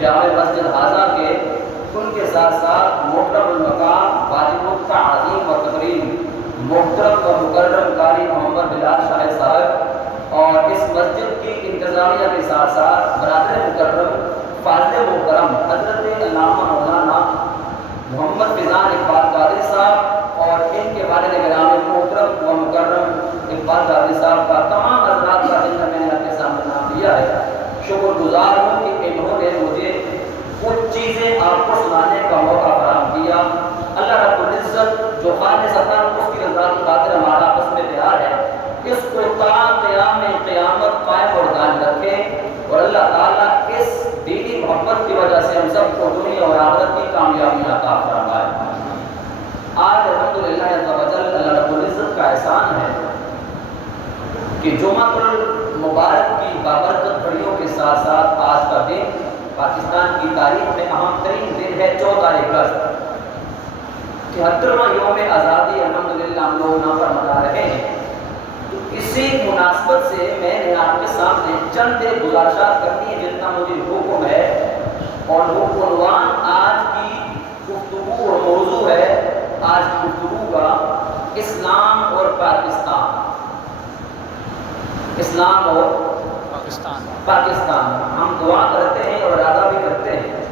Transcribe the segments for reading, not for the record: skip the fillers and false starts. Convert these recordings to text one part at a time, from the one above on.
جامع مسجد حاضہ کے ان کے ساتھ ساتھ محترم المقام واجب تعظیم و تقریم محترم و مکرم قاری محمد بلال شاہ صاحب اور اس مسجد کی انتظامیہ کے ساتھ ساتھ برادر مکرم فاضل محترم حضرت علامہ مولانا محمد فیضان اقبال قادری صاحب اور ان کے والد گرامی محترم و مکرم اقبال قادری صاحب کا تمام حضرات کا جن کا میں نے آپ کے سامنے نام دیا ہے، شکر گزار ہوں کہ انہوں نے مجھے کچھ چیزیں آپ کو سنانے کا موقع فراہم کیا۔ اللہ رب العزت جو خالصتاً اس کی رضا کی خاطر ہمارا آپس میں پیار ہے، اس کو تا قیام قیامت قائم اور دائم رکھے، اور اللہ تعالیٰ اس دینی محبت کی وجہ سے ہم سب کو دنیا اور آخرت کی کامیابی عطا فرمائے۔ آج الحمدللہ اللہ رب العزت کا احسان ہے کہ جمعہ المبارک کی بابرکت گھڑیوں کے ساتھ ساتھ آج کا دن پاکستان کی تاریخ میں اہم ترین دن ہے، 14 اگست 73واں یوم آزادی الحمدللہ ہم لوگ یہاں پر منا رہے ہیں۔ تو اسی مناسبت سے میں نے آپ کے سامنے چند گزارشات کرنی ہے جتنا مجھے حکم ہے، اور وہ عنوان آج کی گفتگو اور موضوع ہے آج کی گفتگو کا اسلام اور پاکستان۔ اسلام اور پاکستان ہم دعا کرتے ہیں اور ارادہ بھی کرتے ہیں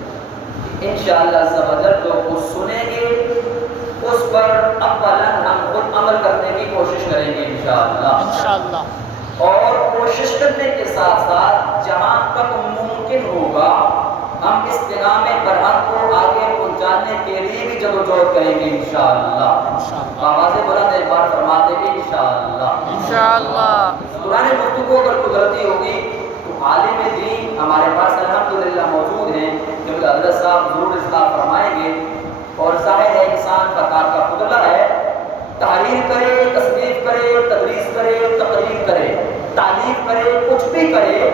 کہ انشاءاللہ عز و جل جو کچھ سنیں گے اس پر اولاً ہم خود عمل کرنے کی کوشش کریں گے انشاءاللہ، اور کوشش کرنے کے ساتھ ساتھ جہاں تک ممکن ہوگا ہم اس پیغام برحق کو آگے پہنچانے کے لیے بھی جدوجہد کریں گے انشاءاللہ۔ آواز بلند ایک بار فرما دیں گے انشاءاللہ۔ دوران گفتگو اگر کوئی غلطی ہوگی تو عالم دین ہمارے پاس الحمدللہ موجود ہیں، جب حضرت صاحب ضرور اصلاح فرمائیں گے، اور ظاہر ہے انسان خطا کا پتلا ہے، تحریر کرے، تصنیف کرے، تدریس کرے، تقریر کرے، تعلیف کرے، کچھ بھی کرے،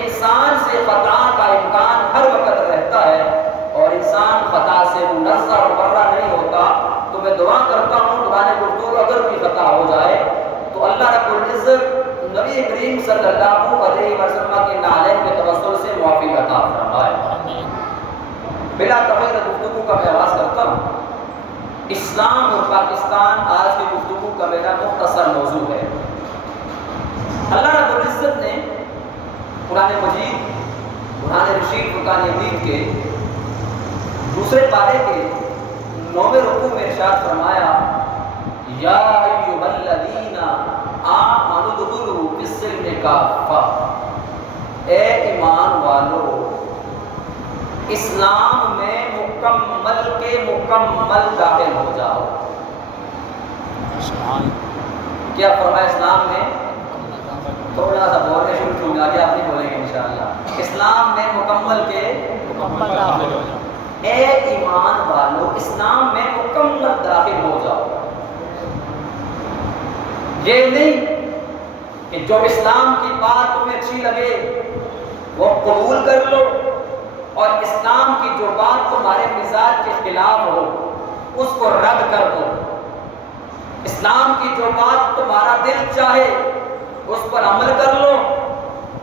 انسان سے خطا کا امکان ہر وقت رہتا ہے، اور انسان خطا سے منزہ اور برہ نہیں ہوتا۔ تو میں دعا کرتا ہوں دوران گفتگو اگر کوئی خطا ہو جائے تو اللہ رب العزت نبی کریم صلی اللہ علیہ وسلم کے نالین کے توسل سے معافی عطا فرمائے۔ بلا تغیر گفتگو کا میں آغاز کرتا ہوں۔ اسلام اور پاکستان آج کی گفتگو کا میرا مختصر موضوع ہے۔ اللہ رب العزت نے قرآن مجید، قرآن رشید، فرقان حمید کے دوسرے پارے کے 9ویں رکوع میں ارشاد فرمایا، یا ایھا الذین آمنوا ادخلوا فی السلم کافۃ، اے ایمان والو اسلام میں مکمل کے مکمل داخل ہو جاؤ۔ کیا فرمایا؟ اسلام میں تھوڑا سا بولنے شروع کیوں گا، آگے آپ نہیں بولیں گے انشاءاللہ۔ اسلام میں مکمل کے مکمل داخل ہو جاؤ، اے ایمان والو اسلام میں مکمل داخل ہو جاؤ۔ یہ نہیں کہ جو اسلام کی بات تمہیں اچھی لگے وہ قبول کر لو، اور اسلام کی جو بات تمہارے مزاج کے خلاف ہو اس کو رد کر دو۔ اسلام کی جو بات تمہارا دل چاہے اس پر عمل کر لو،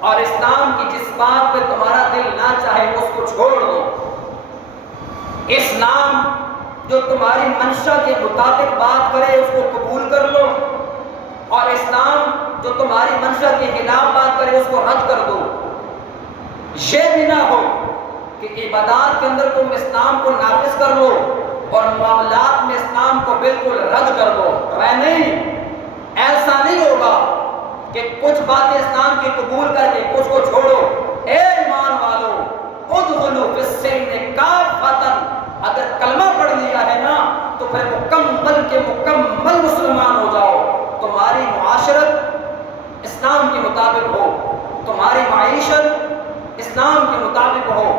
اور اسلام کی جس بات پہ تمہارا دل نہ چاہے اس کو چھوڑ دو۔ اسلام جو تمہاری منشا کے مطابق بات کرے اس کو قبول کر لو، اور اسلام جو تمہاری منشا کے خلاف بات کرے اس کو رد کر دو۔ یہ بھی نہ ہو کہ عبادات کے اندر تم اسلام کو نافذ کر لو اور معاملات میں اسلام کو بالکل رد کر دو۔ نہیں، ایسا نہیں ہوگا کہ کچھ باتیں اسلام کی قبول کر کے کچھ کو چھوڑو۔ اے ایمان والو ادخلوا فی السلم کافۃ، اگر کلمہ پڑھ لیا ہے نا تو پھر مکمل کے مکمل مسلمان ہو جاؤ۔ تمہاری معاشرت اسلام کے مطابق ہو، تمہاری معیشت اسلام کے مطابق ہو،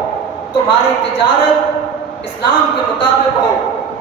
تمہاری تجارت اسلام کے مطابق ہو،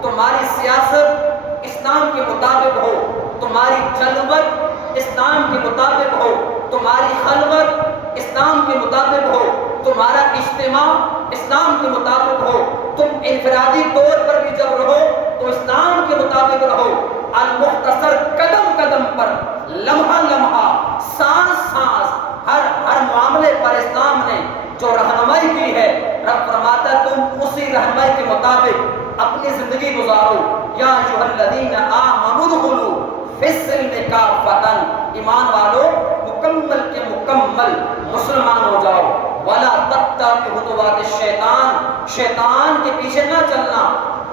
تمہاری سیاست اسلام کے مطابق ہو، تمہاری جلوت اسلام کے مطابق ہو، تمہاری خلوت اسلام کے مطابق ہو، تمہارا اجتماع اسلام کے مطابق ہو، تم انفرادی طور پر بھی جب رہو تو اسلام کے مطابق رہو۔ المختصر قدم قدم پر، لمحہ لمحہ، سانس سانس، ہر معاملے پر اسلام نے جو رہنمائی کی ہے، رب فرماتا ہے تم اسی رہنمائی کے مطابق اپنی زندگی گزارو. یا ایھا الذین آمنوا ادخلوا فی السلم کافۃ، ایمان والو مکمل کے مکمل مسلمان ہو جاؤ. ولا تتبعوا خطوات الشیطان، شیطان کے پیچھے نہ چلنا.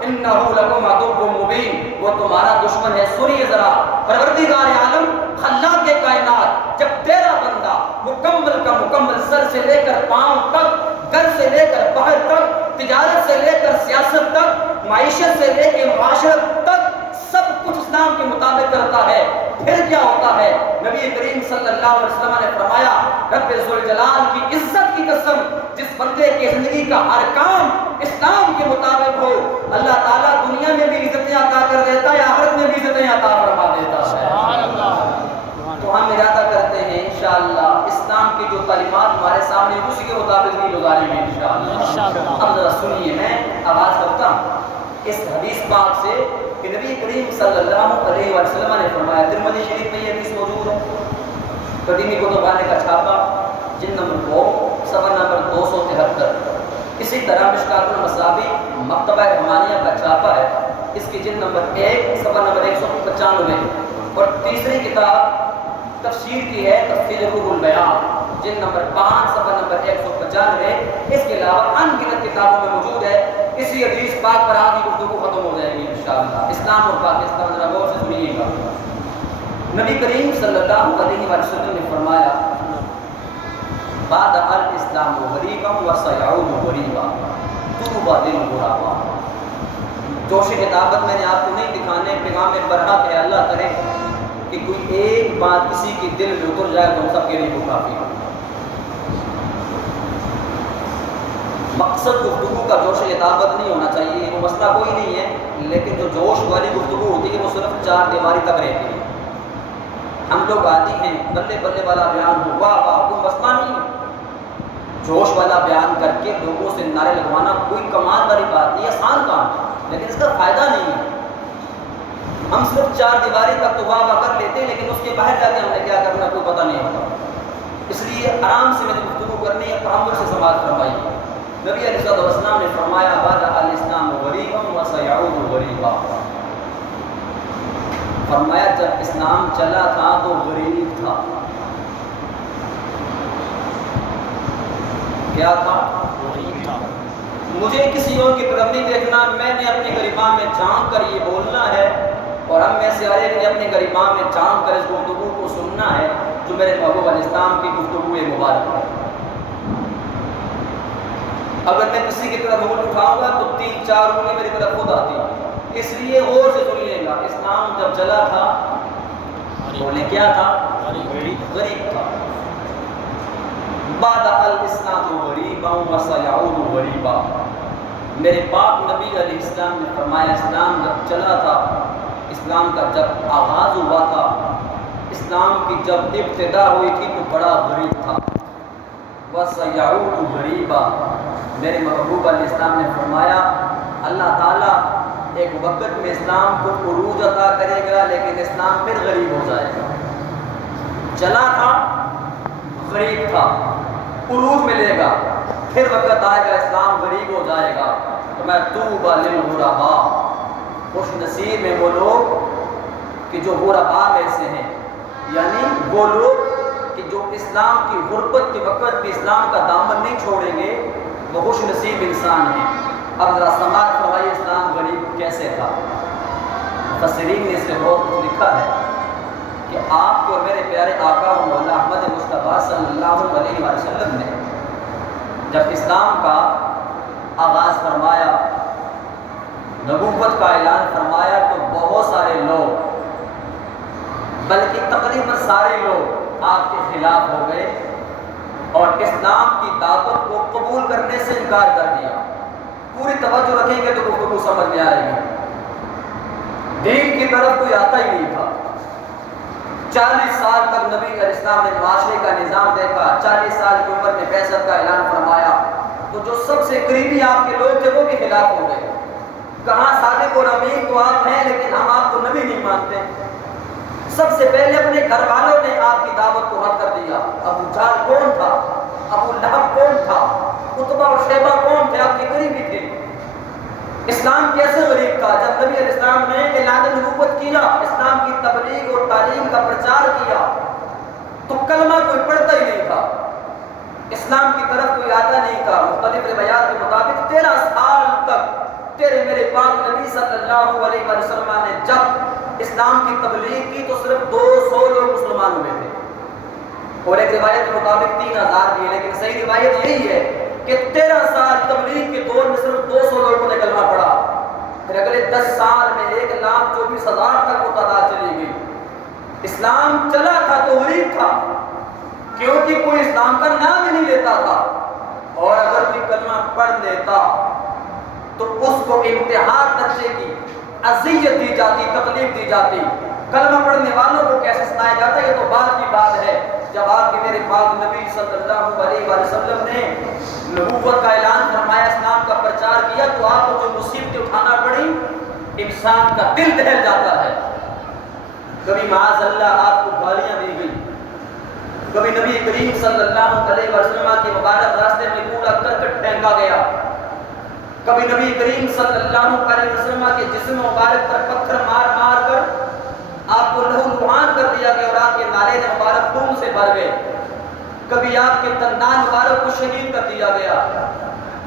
انہ لکم عدو مبین، وہ تمہارا دشمن ہے. سنیے ذرا، پروردگار عالم خلاق کائنات جب تیرا بندہ مکمل کا مکمل سر سے لے کر پاؤں تک، گھر سے لے کر باہر تک، تجارت سے لے کر سیاست تک، معیشت سے لے کے معاشرت تک سب کچھ اسلام کے مطابق کرتا ہے، پھر کیا ہوتا ہے؟ نبی کریم صلی اللہ علیہ وسلم نے فرمایا رب ذوالجلال کی عزت کی قسم، جس بندے کی زندگی کا ہر کام اسلام کے مطابق ہو، اللہ تعالیٰ دنیا میں بھی عزتیں عطا کر دیتا ہے، آخرت میں بھی عزتیں عطا فرما دیتا ہے. تو ہم ارادہ کرتے ہیں انشاءاللہ اسلام کی جو تعلیمات ہمارے سامنے اسی کے مطابق بھی گزاریں گے انشاءاللہ. اب ذرا سنیے، میں آغاز کرتا ہوں اس حدیث پاک سے کہ نبی کریم صلی اللہ علیہ وسلم نے فرمایا، ترمذی شریف میں یہ حدیث موجود ہے، قدیمی کتبخانے کا چھاپا جلد نمبر 2 صفحہ نمبر 273. اسی طرح مشکات المصابیح مکتبہ رحمانیہ کا چھاپا ہے، اس کی جلد نمبر 1 صفحہ نمبر 195. اور تیسری کتاب تفسیر کی ہے تفسیر روح البیان، جلد نمبر 5 صفحہ نمبر 195. اس کے علاوہ ان گنت کتابوں میں موجود ہے. اسی حدیث پاک پر آج کی گفتگو ختم ہو جائے گی انشاءاللہ. اسلام اور پاکستان، ذرا غور سے سنیے گا. نبی کریم صلی اللہ علیہ وسلم نے فرمایا بعد الاسلام غریبا وسيعود غریبا طوبى للغرباء. جوش خطابت میں نے آپ کو نہیں دکھانے، پیغام برحق ہے، اللہ کرے کہ کوئی ایک بات کسی کے دل میں اتر جائے تو ہم سب کے لیے وہ کافی ہے. مقصد گفتگو کا جوش خطابت نہیں ہونا چاہیے، وہ مسئلہ کوئی نہیں ہے، لیکن جو جوش والی گفتگو ہوتی ہے وہ صرف 4 دیواری تک رہتی ہے. ہم لوگ عادی ہیں بلے بلے والا بیان ہو، واہ واہ، کوئی مسئلہ نہیں ہے. جوش والا بیان کر کے لوگوں سے نعرے لگوانا کوئی کمال والی بات نہیں، آسان کام ہے، لیکن اس کا فائدہ نہیں ہے. ہم صرف 4 دیواری تک تو واہ واہ کر لیتے ہیں، لیکن اس کے باہر جا کے ہم نے کیا کرنا کوئی پتہ نہیں ہوتا. اس لیے آرام سے میں نے گفتگو کرنی ہے، تحمل سے سماعت فرمائیے. نبی علیہ السلام نے فرمایا بعد الاسلام غریبا وسيعود غریبا. فرمایا جب اسلام چلا تھا تو غریب تھا. کیا تھا؟ غریب تھا. مجھے کسی اور کی طرف نہیں دیکھنا، میں نے اپنی غریباں میں جھانک کر یہ بولنا ہے، اور ہم میں سے ہر ایک نے اپنی غریباں میں جھانک کر اس گفتگو کو سننا ہے جو میرے محبوب علیہ السلام کی گفتگو مبارک ہے. اگر میں کسی کی طرف انگلی اٹھاؤں گا تو 3-4 انگلی میری طرف خود آتی ہیں. اس لیے غور سے سنیے گا، اسلام جب چلا تھا بولے کیا تھا؟ غریب تھا. بعد الاسلام غریبا وسيعود غریبا. میرے پاک نبی علیہ السلام نے فرمایا اسلام جب چلا تھا، اسلام کا جب آغاز ہوا تھا، اسلام کی جب ابتدا ہوئی تھی تو بڑا غریب تھا. وسيعود غریبا. میرے محبوب علیہ السلام نے فرمایا اللہ تعالیٰ ایک وقت میں اسلام کو عروج عطا کرے گا، لیکن اسلام پھر غریب ہو جائے گا. چلا تھا، غریب تھا، عروج ملے گا، پھر وقت آئے گا اسلام غریب ہو جائے گا. تو میں طوبى للغرباء، خوش نصیب ہیں وہ لوگ کہ جو غرباء میں سے ہیں، یعنی وہ لوگ کہ جو اسلام کی غربت کے وقت بھی اسلام کا دامن نہیں چھوڑیں گے، وہ خوش نصیب انسان ہیں. اب ذرا سماعت فرمائیے اسلام غریب کیسے تھا. مفسرین نے اس سے بہت کچھ لکھا ہے کہ آپ کو اور میرے پیارے آقا و مولا احمد مصطفیٰ صلی اللہ علیہ وسلم نے جب اسلام کا آغاز فرمایا، نبوت کا اعلان فرمایا، تو بہت سارے لوگ بلکہ تقریباً سارے لوگ آپ کے خلاف ہو گئے اور اسلام کی دعوت کو قبول کرنے سے انکار کر دیا. پوری توجہ رکھیں گے تو گفتگو سمجھ میں آئے گی. دین کی طرف کوئی آتا ہی نہیں تھا. 40 سال تک نبی علیہ السلام نے معاشرے کا نظام دیکھا. 40 سال کی عمر میں بعثت کا اعلان فرمایا تو جو سب سے قریبی آپ کے لوگ تھے وہ بھی خلاف ہو گئے. کہاں صادق اور امین تو آپ ہیں، لیکن ہم آپ کو نبی نہیں مانتے. سب سے پہلے اپنے گھر والوں نے آپ کی دعوت کو رد کر دیا. ابو جہل کون تھا؟ ابو لہب کون تھا؟ عتبہ اور شیبہ کون تھے؟ آپ کے قریبی تھے۔ اسلام کیسے غریب تھا؟ جب نبی علیہ السلام نے اعلان نبوت کیا، اسلام کی تبلیغ اور تعلیم کا پرچار کیا، تو کلمہ کوئی پڑھتا ہی نہیں تھا، اسلام کی طرف کوئی آتا نہیں تھا۔ مختلف روایات کے مطابق 13 سال تک تیرے میرے پاک نبی صلی اللہ علیہ وسلم نے جب اسلام کی تبلیغ کی تو صرف 200 لوگ مسلمان ہوئے تھے، اور ایک روایت کے مطابق 3000 بھی ہے، لیکن صحیح روایت یہی ہے کہ 13 سال تبلیغ کے دور میں صرف 200 لوگوں نے کلمہ پڑھا۔ پھر اگلے 10 سال میں 1,24,000 تک وہ تعداد چلی گئی۔ اسلام چلا تھا تو غریب تھا، کیونکہ کوئی اسلام کا نام ہی نہیں لیتا تھا، اور اگر کوئی کلمہ پڑھ لیتا تو اس کو انتہا درجے کی اذیت دی جاتی، تکلیف دی جاتی۔ کلمہ پڑھنے والوں کو کیسے سنایا جاتا ہے یہ تو بعد کی بات ہے۔ جب آپ کے میرے پاک نبی صلی اللہ علیہ وسلم نے نبوت کا اعلان فرمایا، اسلام کا پرچار کیا، تو آپ کو جو مصیبتیں اٹھانا پڑی، انسان کا دل دہل جاتا ہے۔ کبھی معاذ اللہ آپ کو گالیاں دی گئی، کبھی نبی کریم صلی اللہ علیہ وسلم کے مبارک راستے میں کوڑا کرکٹ پھینکا گیا، کبھی نبی کریم صلی اللہ علیہ وسلم کے جسم مبارک پر پتھر مار مار کر آپ کو لہو لہان کر دیا گیا اور آپ کے نالے مبارک خون سے بھر گئے، کبھی آپ کے دندان مبارک کو شہید کر دیا گیا،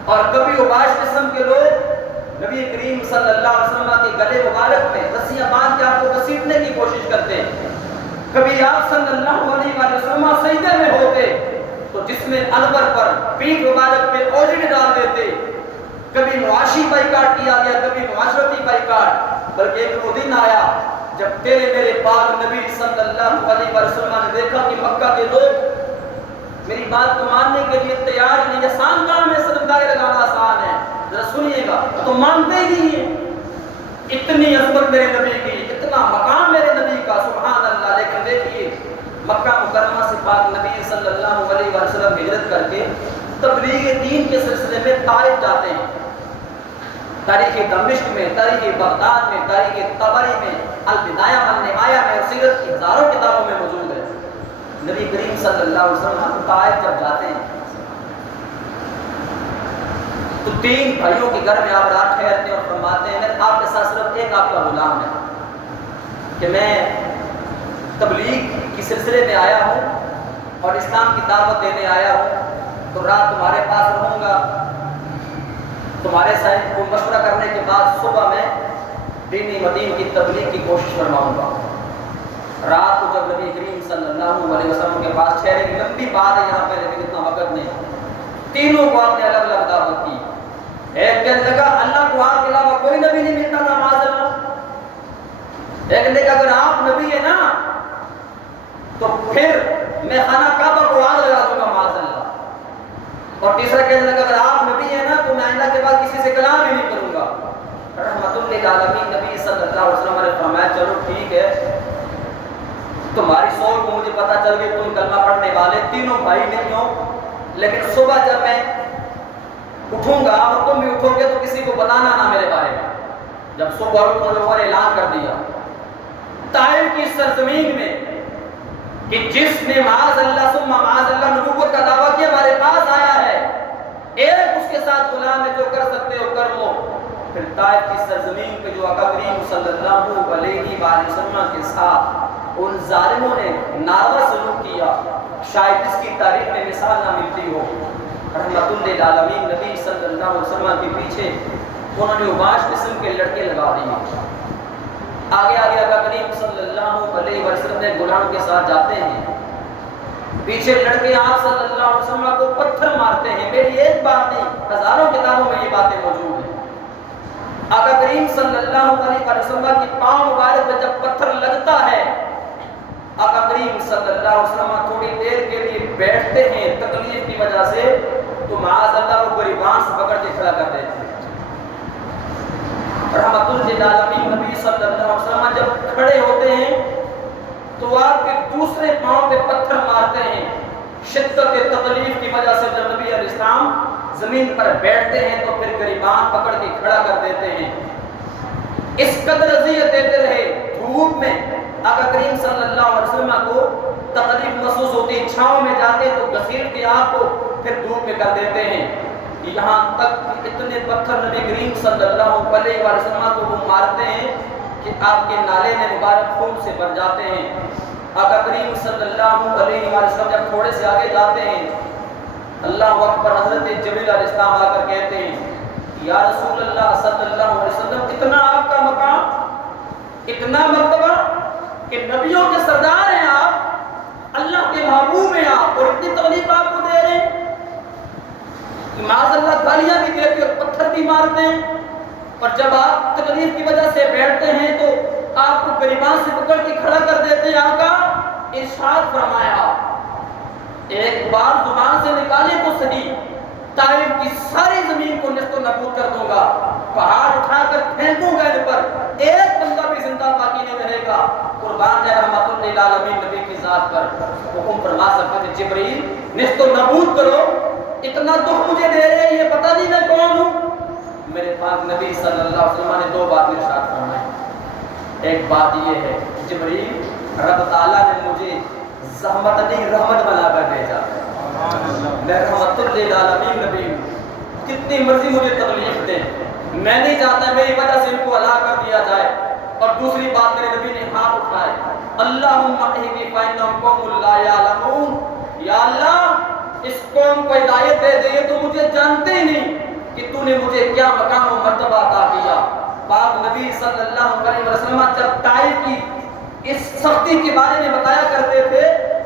اور کبھی اوباش قسم کے لوگ نبی کریم صلی اللہ علیہ وسلم کے گلے مبارک میں رسیاں باندھ کے آپ کو گھسیٹنے کی کوشش کرتے، کبھی آپ صلی اللہ علیہ وسلم سجدے میں ہوتے تو جسم انور پر پیٹھ مبارک پہ اوجڑ ڈال دیتے، کبھی معاشی بائیکاٹ کیا گیا، کبھی معاشرتی بائیکاٹ، بلکہ ایک وہ دن آیا جب تیرے میرے پاک نبی صلی اللہ علیہ وسلم نے دیکھا کہ مکہ کے لوگ میری بات کو ماننے کے لیے تیار نہیں، آسان کام ہے، صدقہ لگانا آسان ہے، ذرا سنیے گا تو مانتے ہی نہیں ہیں۔ اتنی عظمت میرے نبی کی، اتنا مقام میرے نبی کا، سبحان اللہ۔ لیکن دیکھیے مکہ مکرمہ سے پاک نبی صلی اللہ علیہ وسلم ہجرت کر کے تبلیغ دین کے سلسلے میں طائف جاتے ہیں۔ تاریخ دمشق میں، تاریخ بغداد میں، تاریخ طبری میں، البدایہ والنہایہ میں، سیرت کی ہزاروں کتابوں میں موجود ہے۔ نبی کریم صلی اللہ علیہ وسلم طائف جب جاتے ہیں تو 3 بھائیوں کے گھر میں آپ رات ٹھہرتے ہیں اور فرماتے ہیں میں آپ کے ساتھ صرف ایک آپ کا غلام ہے کہ میں تبلیغ کی سلسلے میں آیا ہوں اور اسلام کی دعوت دینے آیا ہوں، تو رات تمہارے پاس رہوں گا، تمہارے ساتھ کو مشورہ کرنے کے بعد صبح میں دینی مدین کی تبلیغ کی کوشش فرماؤں گا۔ رات کو جب نبی کریم صلی اللہ علیہ وسلم کے پاس ٹھہرے، لمبی بات ہے یہاں پہ لیکن اتنا وقت نہیں، تینوں کو آپ نے الگ الگ دعوت کی۔ ایک کہنے لگا اللہ کو آپ کے علاوہ کوئی نبی نہیں ملتا تھا معاذ اللہ، ایک نے کہا اگر آپ نبی ہیں نا تو پھر میں خانہ کعبہ کو آگ لگا دوں گا معاذ اللہ، اور تیسرا کہنے لگا اگر آپ نبی ہیں نا تو میں آئندہ کے بعد کسی سے کلام ہی نہیں کروں گا۔ رحمت للعالمین نبی صلی اللہ علیہ وسلم نے فرمایا چلو ٹھیک ہے، تمہاری سوچ کو مجھے پتا چل گئی، تم کلمہ پڑھنے والے تینوں بھائی نہیں ہو، لیکن صبح جب میں اٹھوں گا اور تم بھی اٹھو گے تو کسی کو بتانا نہ میرے بارے میں۔ جب صبح اٹھوں لوگوں نے اعلان کر دیا طائف کی سرزمین میں کہ جس نے معاذ اللہ ثم معاذ اللہ نبوت کا دعویٰ کیا ہمارے پاس آیا ہے، ایک اس کے ساتھ غلام ہے، جو کر سکتے ہو کر لو۔ پھر طائف کی سرزمین پہ جو آقا کریم صلی اللہ علیہ وسلم کے ساتھ ان ظالموں نے ناروا سلوک کیا، شاید اس کی تاریخ میں مثال نہ ملتی ہو۔ رحمت للعالمین نبی صلی اللہ علیہ وسلم کے پیچھے انہوں نے اوباش قسم کے لڑکے لگا دیے۔ آگے آگے آقا کریم صلی اللہ علیہ وسلم نے غلام کے ساتھ جاتے ہیں، پیچھے لڑکے آپ صلی اللہ علیہ وسلم کو پتھر مارتے ہیں۔ میری ایک بات نہیں، ہزاروں کتابوں میں یہ باتیں موجود ہیں۔ آقا کریم صلی اللہ علیہ وسلم کی پاؤں مبارک میں جب پتھر لگتا ہے، آقا کریم صلی اللہ علیہ وسلم تھوڑی دیر کے لیے بیٹھتے ہیں تکلیف کی وجہ سے، تو معاذ اللہ کو گریبان سے پکڑ کے کھڑا کر دیتے ہیں۔ رحمت للعالمین نبی صلی اللہ علیہ وسلم جب کھڑے ہوتے ہیں تو آپ کے دوسرے پاؤں پہ پتھر مارتے ہیں۔ شدت تکلیف کی وجہ سے جب نبی علیہ السلام زمین پر بیٹھتے ہیں تو پھر گریبان پکڑ کے کھڑا کر دیتے ہیں۔ اس قدر اذیت دیتے رہے، دھوپ میں آقا کریم صلی اللہ علیہ وسلم کو تکلیف محسوس ہوتی، چھاؤں میں جاتے تو گھسیٹ کے آپ کو پھر دھوپ میں کر دیتے ہیں۔ یہاں تک کہ اتنے پتھر نبی کریم صلی اللہ علیہ وسلم کو وہ مارتے ہیں کہ آپ کے نالے میں مبارک خون سے بھر جاتے ہیں۔ آقا کریم صلی اللہ علیہ وسلم جب تھوڑے سے آگے جاتے ہیں، اللہ اکبر، حضرت جبریل علیہ السلام آ کر کہتے ہیں یا رسول اللہ صلی اللہ علیہ وسلم، اتنا آپ کا مقام، اتنا مرتبہ کہ نبیوں کے سردار ہیں آپ، اللہ کے محبوب ہیں آپ، اور اتنی تکلیف آپ کو دے رہے ہیں کہ معاذ اللہ گالیاں بھی دیتے اور پتھر بھی مارتے ہیں، اور جب آپ تکلیف کی وجہ سے بیٹھتے ہیں تو آپ کو گریبان سے پکڑ کے کھڑا کر دیتے ہیں۔ آقا ارشاد فرمایا ایک بار زبان سے نکالے تو صحیح، طائف کی ساری زمین کو نست و نابود کر دوں گا، پہاڑ اٹھا کر پھینکوں گا ان پر، ایک بندہ بھی زندہ باقی نہیں رہے گا۔ قربان جائے رحمت للعالمین نبی کی ذات پر، حکم فرما سکتے تھے جبریل نست و نابود کرو، اتنا دکھ مجھے دے رہے ہیں، یہ پتہ نہیں میں کون ہوں۔ میرے پاک نبی صلی اللہ علیہ وسلم نے دو بات ارشاد فرمائی۔ ایک بات یہ ہے جبریل رب تعالیٰ نے مجھے زحمت نہیں رحمت بنا کر بھیجا، میں رحمت للعالمین نبی ہوں، کتنی مرضی مجھے تکلیف دیں، میں نہیں چاہتا میری وجہ سے ان کو ہلاک کر دیا جائے۔ اور دوسری بات میرے نبی نے ہاتھ اٹھائے، اللہم اہدی فإنہم قوم لا یعلمون، یا اللہ اس قوم کو ہدایت دے دے، تو مجھے جانتے ہی نہیں کہ تو نے مجھے کیا مقام و مرتبہ عطا کیا۔ پاک نبی صلی اللہ علیہ وسلم جب طائف کی اس سختی کے بارے میں بتایا کرتے تھے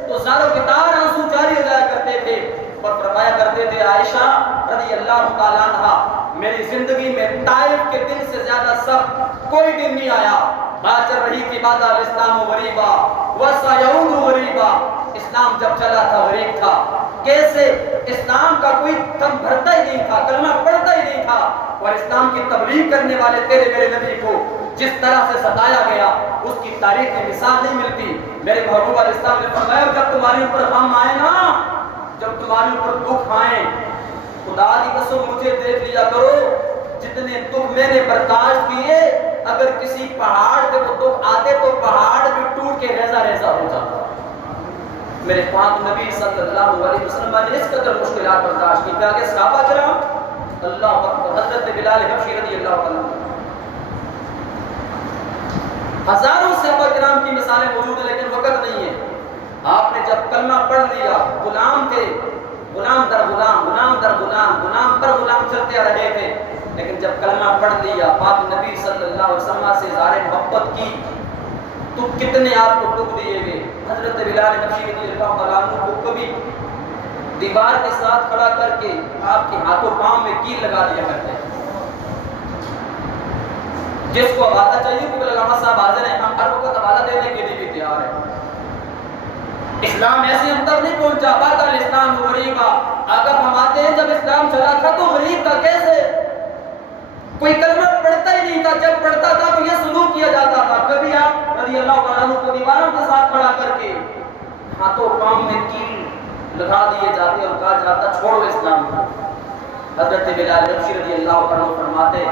تو زاروں کے تار آنسو جاری ہو جایا کرتے تھے، اور فرمایا کرتے تھے عائشہ رضی اللہ تعالیٰ عنہا، میری زندگی میں طائف کے دن سے زیادہ سخت کوئی دن نہیں آیا۔ بات چل رہی تھی بعد الاسلام غریبا وسیعود غریبا، اسلام جب چلا تھا غریب تھا، کیسے اسلام کا کوئی دم بھرتا ہی نہیں تھا، کلمہ پڑھتا ہی نہیں تھا، اور اسلام کی تبلیغ کرنے والے تیرے میرے نبی کو جس طرح سے ستایا گیا اس کی تاریخ میں مثال نہیں ملتی۔ میرے محبوب علیہ السلام نے فرمایا جب تمہارے اوپر غم آئے نا، جب تمہارے اوپر دکھ آئے، خدا کی قسم مجھے دیکھ لیا کرو، جتنے دکھ میں نے برداشت کیے، اگر کسی پہاڑ پہ وہ دکھ آتے تو پہاڑ بھی ٹوٹ کے ریزہ ریزہ ہو جاتا۔ میرے پاک نبی صلی اللہ علیہ وسلم نے اس قدر مشکلات برداشت کی کہ صحابہ کرام اللہ اکبر، حضرت بلال حبشی رضی اللہ عنہ، ہزاروں صحابہ کرام کی مثالیں موجود ہیں لیکن وقت نہیں ہے۔ آپ نے جب کلمہ پڑھ لیا، غلام تھے، غلام در غلام، غلام در غلام، غلام پر غلام چلتے رہے تھے، لیکن جب کلمہ پڑھ لیا، پاک نبی صلی اللہ علیہ وسلم سے اظہار محبت کی تو کتنے آپ کو دکھ دیے گئے۔ حضرت بلال حبشی رضی اللہ عنہ کو کبھی دیوار کے ساتھ کھڑا کر کے آپ کے ہاتھوں پاؤں میں کیل لگا دیا کرتے ہیں، جس کو حوالہ چاہیے وہ علماء صاحب حاضر ہیں، ہم ہر وقت حوالہ دینے کے لیے بھی تیار ہیں۔ اسلام ایسے ہم تک نہیں پہنچا، بات الاسلام غریبا، اگر ہم آتے ہیں جب اسلام چلا تھا تو غریب تھا، کیسے؟ کوئی کلمہ پڑھتا ہی نہیں تھا، جب پڑھتا تھا تو یہ سلوک کیا جاتا تھا، کبھی آپ رضی اللہ عنہ کو دیواروں کے ساتھ کھڑا کر کے ہاتھوں پاؤں میں کیل لگا دیے جاتے اور کہا جاتا چھوڑو اسلام کو۔ حضرت بلال حبشی رضی اللہ عنہ فرماتے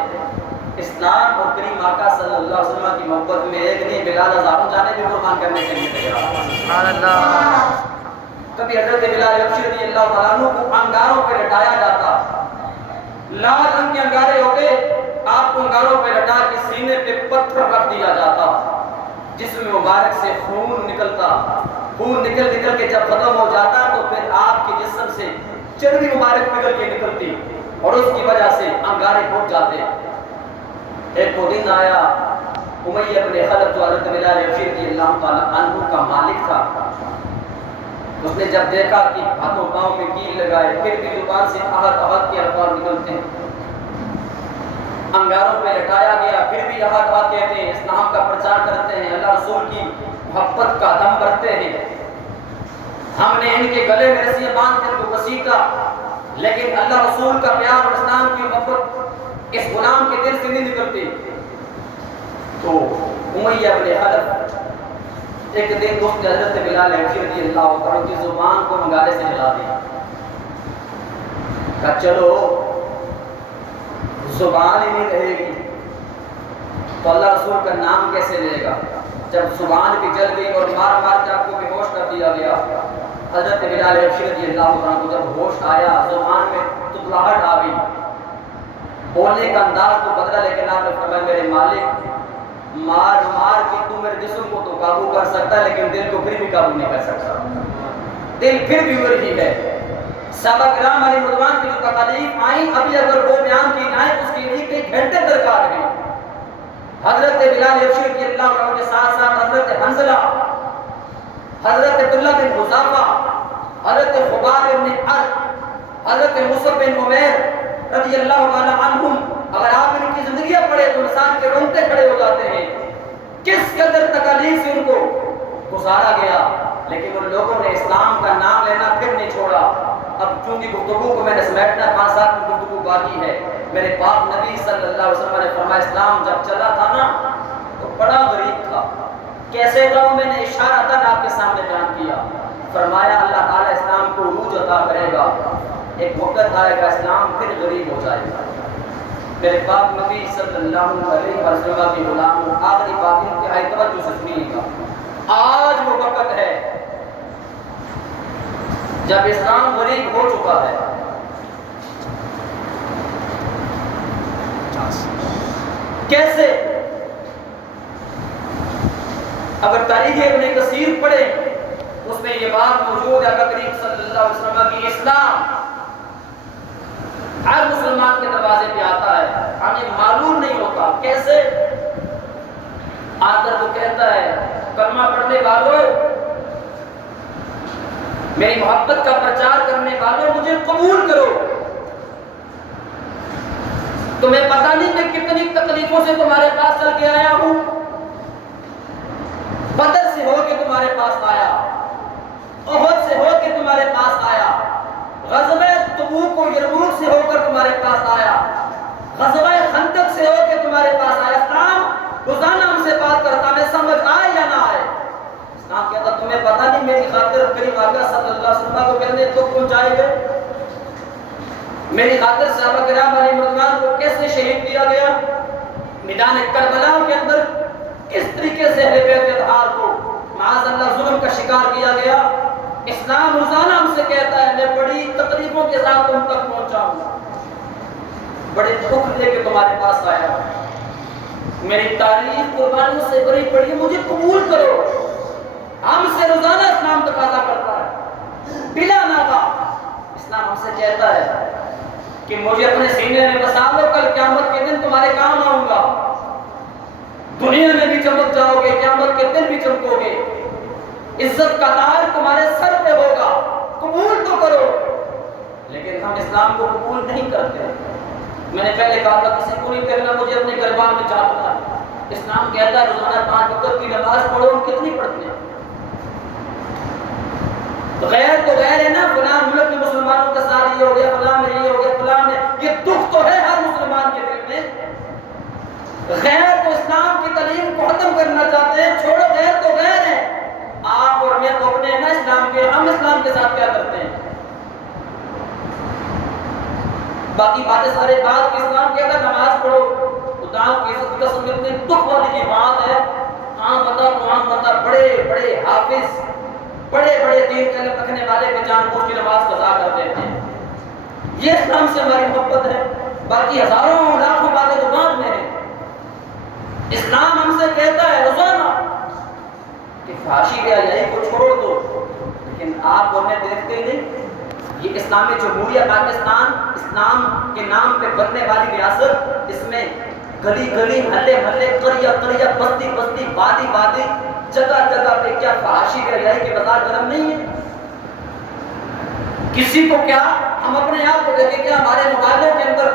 اسلام اور کریم آقا صلی اللہ علیہ وسلم کی محبت میں ایک نہیں بلال ہزاروں جانے بھی قربان کرنے کے لیے تیار۔ سبحان اللہ۔ کبھی حضرت بلال حبشی رضی اللہ عنہ کو انگاروں پہ لٹایا جاتا، لال رنگ کے انگارے ہوتے، آپ کو انگاروں پہ لٹا کے سینے پہ پتھر رکھ دیا جاتا، جسم مبارک سے خون نکلتا، خون نکل نکل کے جب ختم ہو جاتا تو پھر آپ کے جسم سے چربی مبارک نکل کے نکلتی اور اس کی وجہ سے انگارے پھٹ جاتے۔ ایک وہ دن آیا، امیہ بن خلف جو حضرت بلال حبشی رضی اللہ تعالیٰ عنہ کا مالک تھا، اس نے جب دیکھا کہ ہاتھوں پاؤں میں کیل لگائے پھر بھی زبان سے احد احد کے الفاظ نکلتے ہیں، انگاروں پہ لٹایا گیا پھر بھی احد احد کہتے ہیں، اسلام کا پرچار کرتے ہیں، اللہ رسول کی محبت کا دم بھرتے ہیں۔ ہم نے ان کے گلے میں رسیاں باندھ کر کو گھسیٹا، لیکن اللہ رسول کا پیار اور اسلام کی محبت اس غلام کے دل سے نہیں نکلتی۔ تو امیہ بن خلف ایک دن دوست حضرت بلال حبشی رضی اللہ عنہ کی زبان کو انگارے سے ہلا دیا، کہا چلو زبان ہی نہیں رہے گی تو اللہ رسول کا نام کیسے لے گا؟ جب زبان بھی جل گئی اور مار مار کے آپ کو بے ہوش کر دیا گیا حضرت بلال حبشی رضی اللہ عنہ کو جب ہوش آیا، زبان میں تتلاہٹ آ گئی، بولنے کا انداز تو بدلا، لیکن آپ نے فرمایا میرے مالک مار مار کے تو میرے جسم کو تو قابو کر سکتا ہے، لیکن دل کو پھر بھی قابو نہیں کر سکتا، دل پھر بھی وہی ہے۔ صحابہ کرام علیہ رضوان کی جو تکالیف آئیں، ابھی اگر وہ بیان کی جائیں اس کے لیے کئی گھنٹے درکار ہیں۔ حضرت بلال حبشی رضی اللہ عنہ کے ساتھ ساتھ حضرت حنظلہ، حضرت عبداللہ بن حذافہ، حضرت خباب بن ارد، حضرت مصعب بن عمیر رضی اللہ تعالی عنہم، اگر آپ ان کی زندگیاں پڑھیں تو انسان کے رونگٹے کھڑے ہو جاتے ہیں، کس قدر تکالیف سے ان کو گزارا گیا، لیکن ان لوگوں نے اسلام کا نام لینا پھر نہیں چھوڑا۔ اب چونکہ گفتگو کو میں نے سمیٹنا 5-7 میں گفتگو باقی ہے، میرے پاک نبی صلی اللہ علیہ وسلم نے فرمایا اسلام جب چلا تھا نا تو بڑا غریب تھا، کیسے تھا وہ میں نے اشارہ تک آپ کے سامنے بیان کیا، فرمایا اللہ تعالیٰ اسلام کو عروج عطا کرے گا، ایک وقت آئے گا اسلام پھر غریب ہو جائے گا۔ میرے پاک نبی صلی اللہ علیہ وسلم کی غلام آخری بات انتہائی توجہ سے سنیے گا، آج وہ وقت ہے جب اسلام غریب ہو چکا ہے۔ کیسے؟ اگر تاریخ ابن کثیر پڑھیں اس میں یہ بات موجود ہے، نبی کریم صلی اللہ علیہ وسلم کی اسلام ہر مسلمان کے دروازے پہ آتا ہے، ہمیں معلوم نہیں ہوتا کیسے آ کر وہ کہتا ہے کلمہ پڑھنے والوں، میری محبت کا پرچار کرنے والوں مجھے قبول کرو، تمہیں پتہ نہیں میں کتنی تکلیفوں سے تمہارے پاس چل کے آیا ہوں، بدر سے ہو کے تمہارے پاس آیا، احد سے ہو کے تمہارے پاس آیا، غزوہ تبوک و یرموک سے ہو کر تمہارے پاس آیا، غزوہ خندق سے ہو کے تمہارے پاس آیا، اسلام روزانہ ہم سے بات کرتا، میں سمجھ آئے یا نہ آئے، اسلام کہتا تمہیں پتہ نہیں میری خاطر کریم آقا صلی اللہ علیہ وسلم کو کہنے دکھ پہنچائے گئے، میری خاطر صحابہ کرام علیہ رضوان کو کیسے شہید کیا گیا، میدان کربلا کے اندر کس طریقے سے اہل بیت اطہار کو معاذ اللہ ظلم کا شکار کیا گیا۔ اسلام روزانہ ہم سے کہتا ہے میں بڑی تکلیفوں کے ساتھ تم تک پہنچا ہوں، بڑے دکھ لے کے تمہارے پاس آیا، میری تاریخ قربانیوں سے بڑی پڑی، مجھے قبول کرو، ہم سے روزانہ اسلام تقاضا کرتا ہے بلا ناغہ، اسلام ہم سے کہتا ہے کہ مجھے اپنے سینے میں بسا لو، کل قیامت کے دن تمہارے کام آؤں گا، دنیا میں بھی چمک جاؤ گے، قیامت کے دن بھی چمکو گے، عزت کا تاج تمہارے سر پہ ہوگا، قبول تو کرو، لیکن ہم اسلام کو قبول نہیں کرتے۔ میں نے پہلے کہا تھا کسی کو نہیں کہنا مجھے اپنے گربان میں چاہتا ہے، اسلام کہتا ہے روزانہ 5 وقت کی نماز پڑھو، ہم کتنی پڑھتے ہیں؟ غیر تو غیر ہے نا، فلاں ملک میں مسلمانوں کا ساتھ یہ ہو گیا، فلاں میں یہ ہو گیا، فلاں میں یہ دکھ تو ہے ہر مسلمان کے دل میں، غیر تو اسلام کی تعلیم کو ختم کرنا چاہتے ہیں، چھوڑو غیر تو غیر ہے، آپ اور میں تو اپنے نا اسلام کے، ہم اسلام کے ساتھ کیا کرتے ہیں؟ باقی باتیں سارے بات کی، اسلام کہتا ہے نماز پڑھو، خدا کی عزت کی قسم اتنے دکھ والی یہ بات ہے، عام بندہ بڑے بڑے حافظ، بڑے بڑے دین کے علم رکھنے والے بھی جان بوجھ کی نماز قضا کر دیتے ہیں، یہ اسلام سے ہماری محبت ہے، باقی ہزاروں لاکھوں باتیں تو بعد میں ہیں۔ اسلام ہم سے کہتا ہے روزانہ کہ فحاشی کے عیائی کو چھوڑ دو، لیکن آپ اور میں دیکھتے نہیں، یہ اسلامی جمہوریہ پاکستان اسلام کے نام پہ بننے والی ریاست، اس میں گلی گلی محلے محلے قریہ قریہ بستی بستی وادی وادی جگہ جگہ پہ کیا فحاشی کے عیائی کے بازار گرم نہیں ہے؟ کسی کو کیا ہم اپنے آپ کو دیکھیں کیا ہمارے موبائلوں کے اندر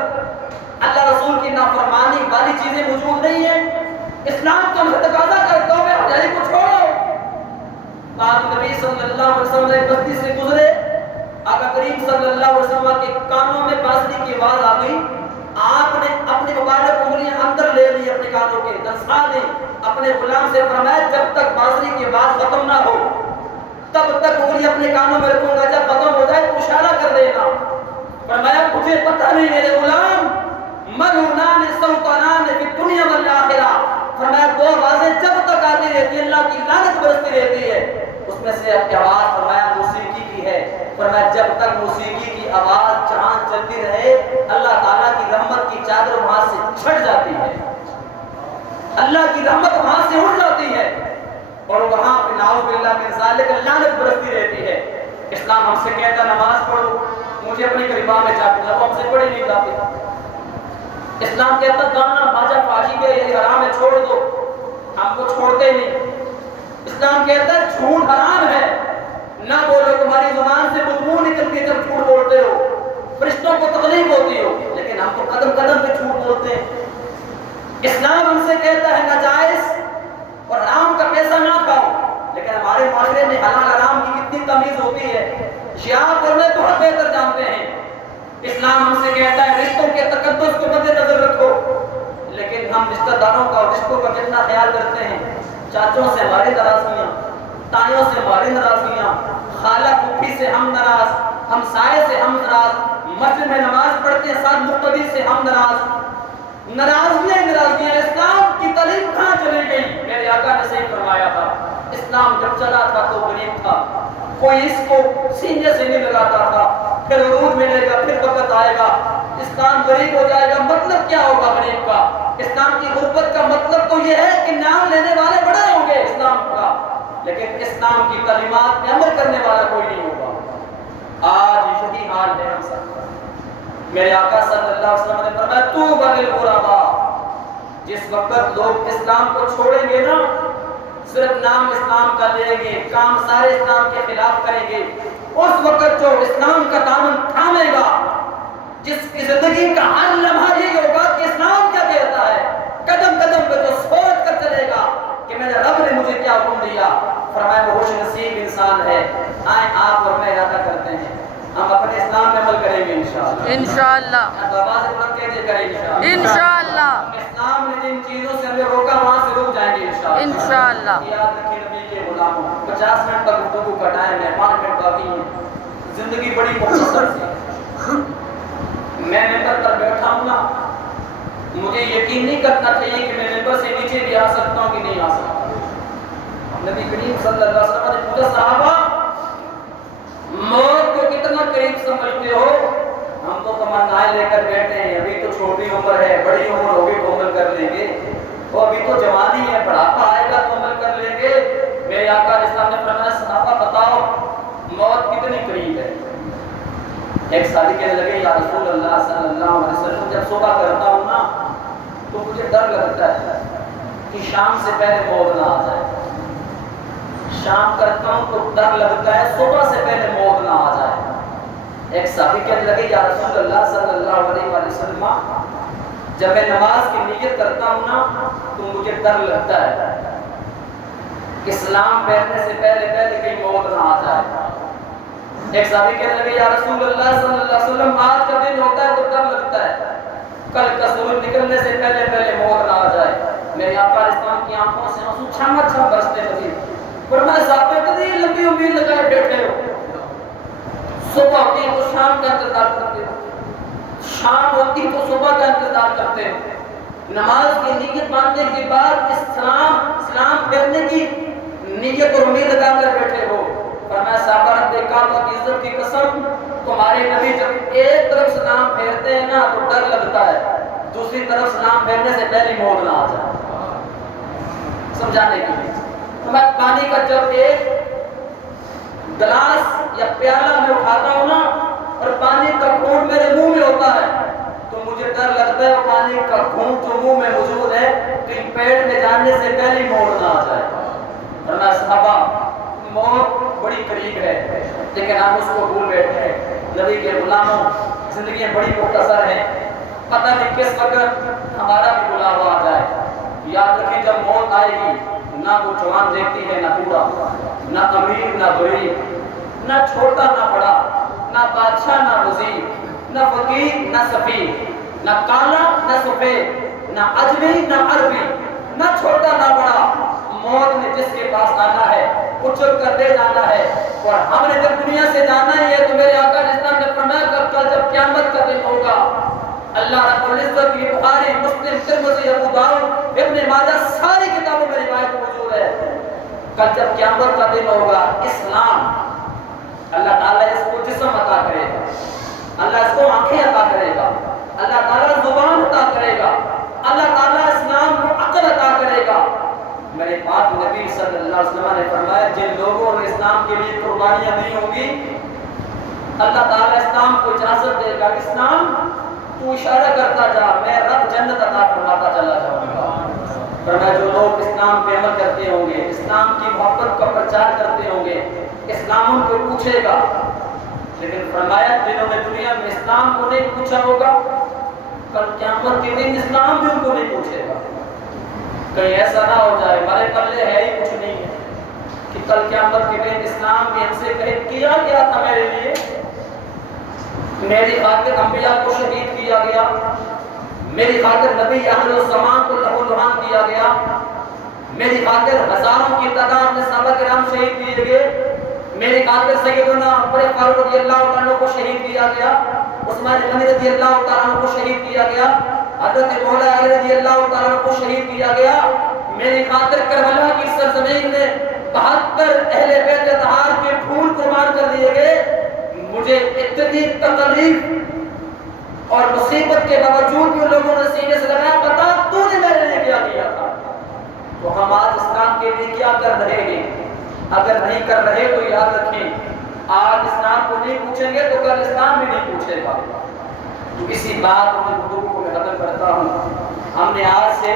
اللہ رسول کی نافرمانی والی چیزیں موجود نہیں ہیں؟ اسلام تو ہم سے تقاضا کرتا ہو کہ عیائی کو چھوڑو۔ پاک نبی صلی اللہ علیہ وسلم ایک بستی سے گزرے، آقا کریم صلی اللہ علیہ وسلم کے کانوں میں بانسری کی آواز آ گئی، آپ نے اپنی مبارک انگلیاں اندر لے لی اپنے کانوں کے، دنسا دی، اپنے غلام سے فرمایا جب تک بانسری کی آواز ختم نہ ہو تب تک انگلی اپنے کانوں میں رکھوں گا، جب ختم ہو جائے تو اشارہ کر دینا۔ فرمایا مجھے پتہ نہیں میرے غلام، ملعونان سلطانان فی الدنیا والآخرہ، فرمایا 2 آوازیں جب تک آتی رہتی ہیں اللہ کی لعنت برستی رہتی ہے، اس میں سے اب آواز فرمایا موسیقی کی فرمایا جب تک موسیقی کی آواز چاند چلتی رہے اللہ تعالیٰ کی رحمت کی چادر وہاں سے چھٹ جاتی ہے، اللہ کی رحمت وہاں سے اڑ جاتی ہے اور وہاں پہ نعوذ باللہ من ذالک لعنت برستی رہتی ہے۔ اسلام ہم سے کہتا نماز پڑھو، مجھے اپنے قریبا میں جا کے وہ ہم سے پڑھی نہیں جاتی۔ اسلام کہتا گانا باجا فحاشی ہے یہ حرام ہے چھوڑ دو، ہم کو چھوڑتے نہیں۔ اسلام کہتا ہے جھوٹ حرام ہے، نہ بولو، تمہاری زبان سے بدبو نکلتی ہے جب جھوٹ بولتے ہو، فرشتوں کو تکلیف ہوتی ہو، لیکن ہم تو قدم قدم پہ جھوٹ بولتے ہیں۔ اسلام ہم سے کہتا ہے ناجائز اور حرام کا پیسہ نہ کھاؤ، لیکن ہمارے معاشرے میں حلال حرام کی کتنی تمیز ہوتی ہے، شیعہ اور میں بہت بہتر جانتے ہیں۔ اسلام ہم سے کہتا ہے رشتوں کے تقدس کو مد نظر رکھو، لیکن ہم رشتہ داروں کا اور رشتوں کا کتنا خیال کرتے ہیں۔ چاچوں سے ہماری ناراضگیاں، تائیوں سے ہماری ناراضگیاں، خالہ پھوپھی سے ہم ناراض، ہمسائے سے ہم ناراض، مسجد میں نماز پڑھتے ہیں ساتھ مقتدی سے ہم ناراض، ناراضگیاں۔ اسلام کی تعلیم کہاں چلی گئی؟ میرے آقا نے صحیح فرمایا تھا اسلام جب چلا تھا تو غریب تھا، کوئی اس کو سینے سے نہیں لگاتا تھا، پھر عروج ملے گا، پھر وقت آئے گا اسلام غریب ہو جائے گا۔ مطلب کیا ہوگا غریب کا؟ اسلام کی غربت کا مطلب تو یہ ہے کہ نام لینے والے بڑے ہوں گے اسلام کا، لیکن اسلام کی تعلیمات میں عمل کرنے والا کوئی نہیں ہوگا۔ آج یہی حال ہے ہم سب کا۔ میرے آقا صلی اللہ علیہ وسلم نے فرمایا طوبی للغرباء، جس وقت لوگ اسلام کو چھوڑیں گے نا، صرف نام اسلام کا لیں گے، کام سارے اسلام کے خلاف کریں گے، اس وقت جو اسلام کا دامن تھامے گا، جس کی زندگی کا ہر لمحہ یہ ہوگا کہ اسلام کیا کہتا ہے، قدم قدم پہ جو سوچ کر چلے گا کہ میرے رب نے مجھے کیا حکم دیا، فرمایا وہ خوش نصیب انسان ہے۔ آئیں آپ اور میں ارادہ کرتے ہیں ہم اپنے اسلام میں عمل کریں گے انشاءاللہ، انشاءاللہ، آواز بلند کہہ دے کریں انشاءاللہ۔ انشاءاللہ، اسلام نے جن چیزوں سے ہمیں روکا وہاں سے رک جائیں گے انشاءاللہ۔ انشاءاللہ۔ یاد رکھیں نبی کے غلاموں، 50 منٹ تک گفتگو کا ٹائم ہے، 5 منٹ باقی ہیں، زندگی بڑی مختصر سی۔ میں ممبر پر بیٹھا ہوں نا، مجھے یقین نہیں کرنا چاہیے کہ میں ممبر سے نیچے بھی آ سکتا ہوں کہ نہیں آ سکتا۔ نبی کریم صلی اللہ علیہ وسلم نے پوچھا صحابہ موت کو کتنا قریب سمجھتے ہو؟ ہم تو تمنائیں لے کر بیٹھے ہیں، ابھی تو چھوٹی عمر ہے، بڑی عمر ہوگی تو عمل کر لیں گے، اور ابھی تو جوانی ہے، بڑھاپا آئے گا تو عمل کر لیں گے۔ میرے آقا علیہ السلام نے فرمایا صحابہ بتاؤ موت کتنی قریب ہے؟ ایک صحابی کہنے لگے یا رسول اللہ صلی اللہ علیہ وسلم جب صبح کرتا ہوں نا تو مجھے ڈر لگتا ہے کہ شام سے پہلے موت نہ آ جائے، شام کرتا ہوں تو ڈر لگتا ہے صبح سے پہلے موت نہ آ جائے۔ ایک صحابی کہنے لگے یا رسول اللہ صلی اللہ علیہ وسلم جب میں نماز کی نیت کرتا ہوں نا تو مجھے ڈر لگتا ہے اسلام پہننے سے پہلے کہیں موت نہ آ جائے۔ ایک صحابی کہنے لگے یا رسول اللہ صلی اللہ علیہ وسلم آج کا دن ہوتا ہے تو ڈر لگتا ہے کل کا سورج نکلنے سے پہلے موت نہ آ جائے۔ میرے آقا اسلام کی آنکھوں سے آنسو چھم چھم برسنے لگے، فرمایا صحابہ کتنی لمبی امید لگائے بیٹھے ہو، صبح ہوتی ہے تو شام کا انتظار کرتے ہو، شام ہوتی تو صبح کا انتظار کرتے ہو، نماز کی نیت باندھنے کے بعد اسلام پھیرنے کی نیت اور امید لگا کر بیٹھے ہو۔ فرمایا صحابہ رب کعبہ کی عزت کی قسم تمہارے نبی جب ایک طرف سلام پھیرتے ہیں نا تو ڈر لگتا ہے دوسری طرف سلام پھیرنے سے پہلے موت نہ آ جائے۔ سمجھانے کے لیے میں پانی کا جب ایک گلاس یا پیالہ میں اٹھاتا ہوں نا اور پانی کا گھونٹ میرے منہ میں ہوتا ہے تو مجھے ڈر لگتا ہے پانی کا گھونٹ جو منہ میں موجود ہے کہیں پیٹ میں جانے سے پہلے موت نہ آ جائے۔ ورنہ صحابہ موت بڑی قریب ہے لیکن ہم اس کو بھول بیٹھے ہیں۔ نبی کے غلاموں زندگیاں بڑی مختصر ہیں، پتہ نہیں کس وقت ہمارا بھی بلاوا آ جائے۔ یاد رکھیں جب موت آئے گی نہ وہ جوان دیکھتی ہے نہ بوڑھا، نہ امیر نہ غریب، نہ چھوٹا نہ بڑا، نہ بادشاہ نہ وزیر، نہ فقیر نہ سفیر، نہ کالا نہ سفید، نہ اجمی نہ عربی، نہ چھوٹا نہ بڑا۔ موت نے جس کے پاس آنا ہے اچھل کر دے جانا ہے اور ہم نے جب دنیا سے جانا ہی ہے تو میرے آقا علیہ السلام نے فرمایا کہ کل جب قیامت کا دن ہوگا اللہ رب العزت کی بخاری مسلم ترمذی ابو داؤد ابن ماجہ ساری کتابوں میں روایت موجود ہے، کل جب قیامت کا دن ہوگا اسلام اللہ تعالیٰ اس کو جسم عطا کرے گا، اللہ اس کو آنکھیں عطا کرے گا، اللہ تعالیٰ زبان عطا کرے گا، اللہ تعالیٰ اسلام کو عقل عطا کرے گا۔ میرے پاک نبی صلی اللہ علیہ وسلم نے فرمایا جن لوگوں نے اسلام کے لیے قربانیاں دی ہوں گی اللہ تعالیٰ اسلام کو اجازت دے گا، اسلام تو اشارہ کرتا جا، میں رب جنت عطا فرماتا چلا جاؤں گا۔ فرمایا جو لوگ اسلام پہ عمل کرتے ہوں گے، اسلام کی محبت کا پرچار کرتے ہوں گے، اسلام ان کو پوچھے گا۔ لیکن فرمایا جنہوں نے دنیا میں اسلام کو نہیں پوچھا ہوگا کل قیامت کے دن اسلام بھی ان کو نہیں پوچھے گا۔ کہیں ایسا نہ ہو جائے ہمارے پلے ہے ہی کچھ نہیں ہے کہ کل قیامت کے دن اسلام بھی ہم سے کہے کیا گیا تھا میرے لیے، میری خاطر انبیاء کو شہید کیا گیا، میری خاطر نبی اہل الزمان کو لہو لہان کیا گیا، میری خاطر ہزاروں کی تعداد میں صحابہ کرام شہید کیے گئے، میری خاطر سیدنا عمر فاروق رضی اللہ تعالیٰ عنہ کو شہید کیا گیا، عثمان غنی رضی اللہ تعالیٰ عنہ کو شہید کیا گیا، حضرت مولا علی رضی اللہ تعالیٰ عنہ کو شہید کیا گیا، میری خاطر کربلا کی سرزمین میں 72 اہل بیت اطہار کے پھول قربان کر دیے گئے۔ مجھے اتنی تکلیف اور مصیبت کے باوجود بھی لوگوں نے سینے سے لگایا بتا تو نے میرے لیے کیا کیا تھا۔ تو ہم آج اسلام کے لیے کیا کر رہے ہیں؟ اگر نہیں کر رہے تو یاد رکھیں آج اسلام کو نہیں پوچھیں گے تو کل اسلام بھی نہیں پوچھے گا۔ تو اسی بات میں گفتگو کو میں ختم کرتا ہوں۔ ہم نے آج سے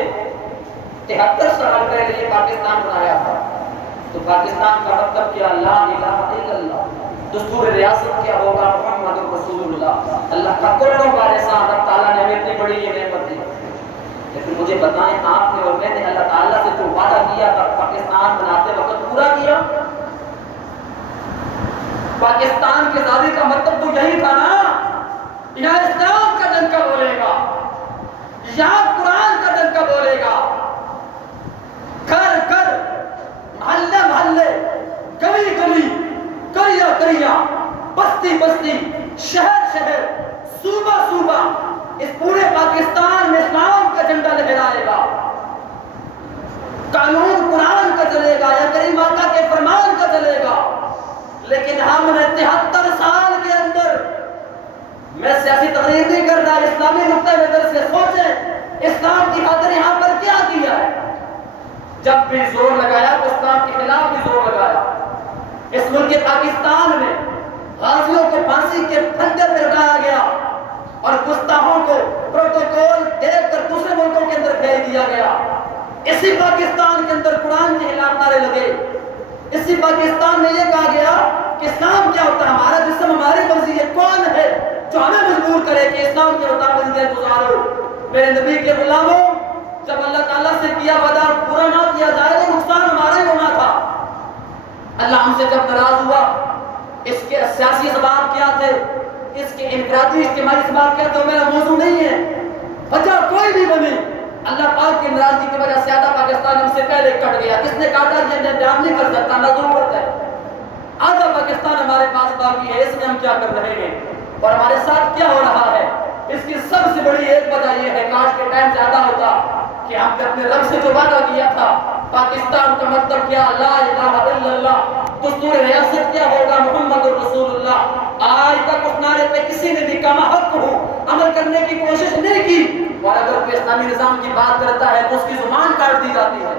73 سال پہلے یہ پاکستان بنایا تھا، تو پاکستان کا مطلب کیا؟ لا الہ الا اللہ۔ دستور ریاست کیا ہوگا؟ محمد رسول اللہ۔ اللہ کا کروڑوں بار احسان، رب تعالیٰ نے ہمیں اتنی بڑی یہ نعمت دی۔ لیکن مجھے بتائیں آپ نے اور میں نے اللہ تعالیٰ سے جو وعدہ کیا تھا پاکستان بناتے وقت پورا کیا؟ پاکستان کے آزادی کا مطلب تو یہی تھا نا، یہاں اسلام کا ڈنکا بولے گا، یہاں قرآن کا ڈنکا بولے گا، گھر گھر، محلے محلے، گلی گلی، کریا کریا، بستی بستی، شہر شہر، صوبہ صوبہ، اس پورے پاکستان میں اسلام کا جھنڈا لہرائے گا، قانون قرآن کا چلے گا یا کریم آقا کے فرمان کا چلے گا۔ لیکن ہم نے 73 سال کے اندر، میں سیاسی تقریر نہیں کر رہا، اسلامی نقطۂ نظر سے سوچیں اسلام کی خاطر یہاں پر کیا کیا ہے۔ جب بھی زور لگایا تو اسلام کے خلاف بھی زور لگایا۔ اس ملک پاکستان میں غازیوں کو پھانسی کے پھندے پہ لگایا گیا اور گستاخوں کو پروٹوکول دیکھ کر دوسرے ملکوں کے اندر بھیج دیا گیا۔ اسی پاکستان کے اندر قرآن کے خلاف نعرے لگے، اسی پاکستان میں یہ کہا گیا کہ اسلام کیا ہوتا ہے، ہمارا جسم ہماری مرضی ہے، کون ہے جو ہمیں مجبور کرے کہ اسلام کے مطابق زندگی گزارو۔ میرے نبی کے غلاموں، جب اللہ تعالیٰ سے کیا وعدہ پورا نہ کیا جائے تو نقصان ہمارا ہی ہونا تھا۔ اللہ ہم سے جب ناراض ہوا، اس کے سیاسی اسباب کیا تھے، اس کے انفرادی اجتماعی اسباب کیا تھے، میرا موضوع نہیں ہے، وجہ کوئی بھی بنی، اللہ پاک کی ناراضگی کی وجہ سے آدھا پاکستان ہم سے پہلے کٹ گیا۔ کس نے کاٹا یہ میں بیان نہیں کر سکتا، نہ ضرورت ہے۔ آدھا پاکستان ہمارے پاس باقی ہے، اس میں ہم کیا کر رہے ہیں اور ہمارے ساتھ کیا ہو رہا ہے۔ اس کی سب سے بڑی ایک وجہ یہ ہے، کاش کے ٹائم زیادہ ہوتا کہ ہم نے اپنے رب سے جو وعدہ کیا تھا، پاکستان کا مطلب کیا، لا الہ الا اللہ، دستور ریاست کیا ہوگا، محمد رسول اللہ۔ آج تک اس نعرے پہ کسی نے بھی کما حق ہو عمل کرنے کی کوشش نہیں کی، اور اگر کوئی اسلامی نظام کی بات کرتا ہے تو اس کی زبان کاٹ دی جاتی ہے،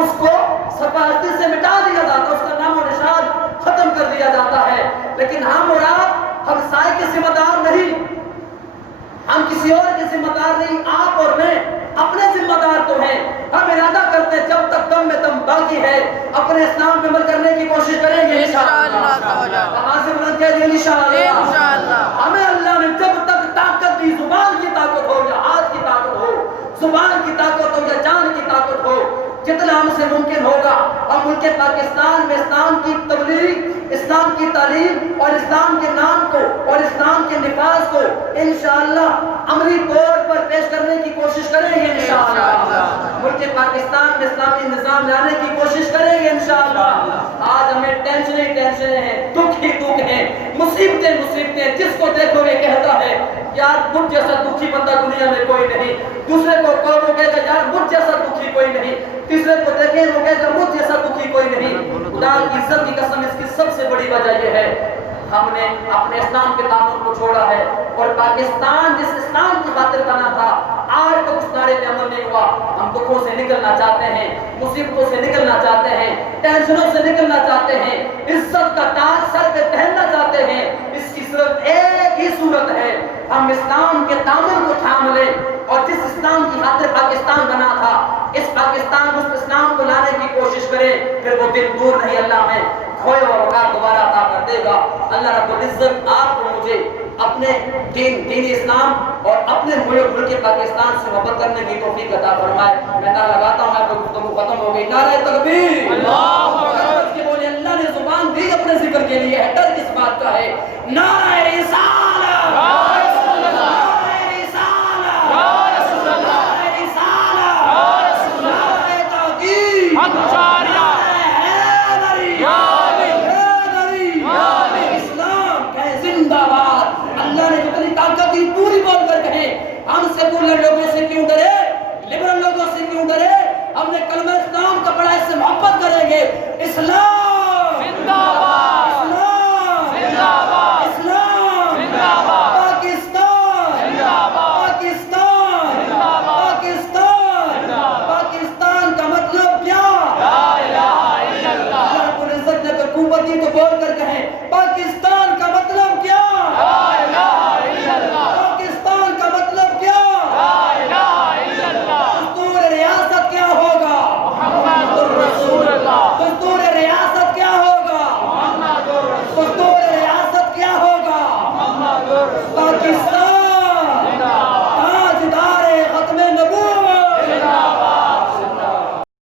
اس کو سفارتی سے مٹا دیا جاتا ہے، اس کا نام و نشان ختم کر دیا جاتا ہے۔ لیکن ہم اور آپ ہمسائے کے ذمہ دار نہیں، ہم کسی اور کے ذمہ دار نہیں، آپ اور میں اپنے ذمہ دار تو ہیں۔ ہم ارادہ کرتے ہیں جب تک دم میں دم باقی ہے اپنے اسلام پہ عمل کرنے کی کوشش کریں گے انشاءاللہ۔ آواز سے بلند کہہ دیں انشاءاللہ۔ ہمیں اللہ نے جب تک طاقت دی، زبان کی طاقت ہو یا ہاتھ کی طاقت ہو، زبان کی طاقت ہو یا جان کی طاقت ہو، جتنا ہم سے ممکن ہوگا ہم ملک پاکستان میں اسلام کی تبلیغ، اسلام کی تعلیم اور اسلام کے نام کو اور اسلام کے نفاذ کو انشاءاللہ عملی طور پر پیش کرنے کی کوشش کریں گے انشاءاللہ۔ ملک پاکستان میں اسلامی نظام لانے کی کوشش کریں گے انشاءاللہ۔ آج ہمیں ٹینشنیں ہی ٹینشنیں ہیں، دکھ ہی دکھ ہیں، مصیبتیں مصیبتیں، جس کو دیکھو گے کہتا ہے یار مجھ جیسا دکھی بندہ دنیا میں کوئی نہیں، دوسرے کو کہو وہ کہے گا یار مجھ جیسا دکھی کوئی نہیں، تیسرے کو دیکھیں وہ کہے گا مجھ جیسا دکھی کوئی نہیں۔ خدا کی عزت کی قسم، اس کی سب سے بڑی بڑی وجہ یہ ہے ہم نے اپنے اسلام کے تعلق کو چھوڑا ہے، اور پاکستان جس اسلام کی خاطر بنا تھا آج تک اس نعرے پہ عمل نہیں ہوا۔ ہم دکھوں سے نکلنا چاہتے ہیں، مصیبتوں سے نکلنا چاہتے ہیں، ٹینشنوں سے نکلنا چاہتے ہیں، عزت کا تاج سر پہ پہننا چاہتے ہیں۔ اس کی صرف ایک ہی صورت ہے، ہم اسلام کے دامن کو تھام لیں، اور جس اسلام کی خاطر پاکستان بنا تھا اس پاکستان اس اسلام کو لانے کی کوشش کریں، پھر وہ دن دور نہیں، اللہ میں کھوئے ہوا وقار دوبارہ عطا کر دے گا۔ اللہ رب العزت آپ کو مجھے اپنے دین اسلام اور اپنے ملک پاکستان سے محبت کرنے کی توفیق عطا فرمائے۔ میں نعرہ لگاتا ہوں، میں گفتگو ختم ہو گئی۔ نعرہ تکبیر! اللہ نے زبان دی اپنے ذکر کے لیے ہے، ڈر کس بات کا ہے؟ نعرہ رسالت!